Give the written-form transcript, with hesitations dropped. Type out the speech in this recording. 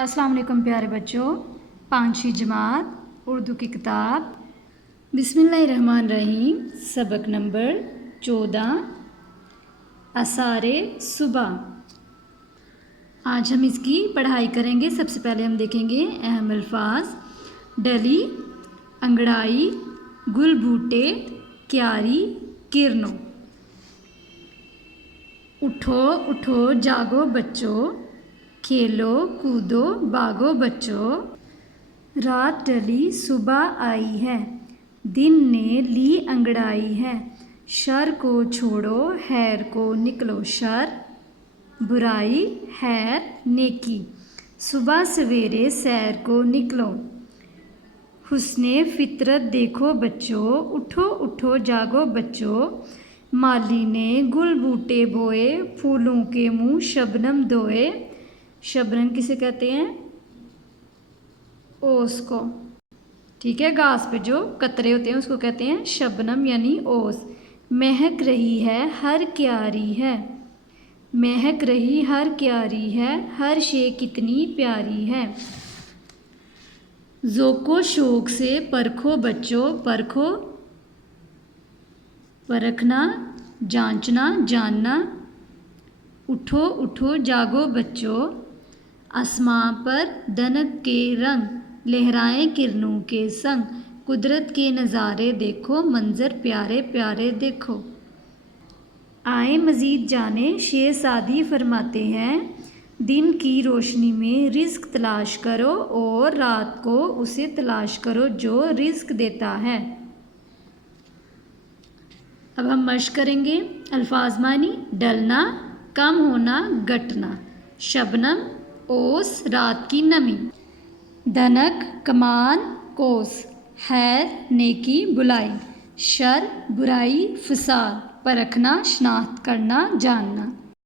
अस्सलाम वालेकुम प्यारे बच्चों। 5वीं जमात उर्दू की किताब बिस्मिल्लाहिर्रहमानिर्रहीम सबक नंबर 14 आसारे सुबह। आज हम इसकी पढ़ाई करेंगे। सबसे पहले हम देखेंगे अहम अल्फाज। डली, अंगड़ाई, गुलबूटे, क्यारी, किरणों। उठो उठो जागो बच्चों, खेलो कूदो भागो बच्चों। रात ढली सुबह आई है, दिन ने ली अंगड़ाई है। शर को छोड़ो खैर को निकलो, शर बुराई खैर नेकी। सुबह सवेरे सैर को निकलो, हुस्ने फितरत देखो बच्चों। उठो उठो जागो बच्चों, माली ने गुल बूटे बोए। फूलों के मुँह शबनम धोए। शबनम किसे कहते हैं? ओस को। ठीक है, घास पे जो कतरे होते हैं उसको कहते हैं शबनम यानी ओस। महक रही है हर क्यारी है, महक रही हर क्यारी है। हर शे कितनी प्यारी है। ज़ोको शौक से परखो बच्चों, परखो परखना जांचना जानना। उठो उठो जागो बच्चों, आसमां पर दनक के रंग लहराएं किरणों के संग। कुदरत के नज़ारे देखो, मंजर प्यारे प्यारे देखो। आए मज़ीद जाने शेर सादी फरमाते हैं, दिन की रोशनी में रिज़्क तलाश करो और रात को उसे तलाश करो जो रिज़्क देता है। अब हम मश्क करेंगे। अल्फाज मानी। डलना कम होना घटना। शबनम ओस रात की नमी। दनक कमान कोस। खैर नेकी बुलाई। शर बुराई फसाद। परखना शनाख्त करना जानना।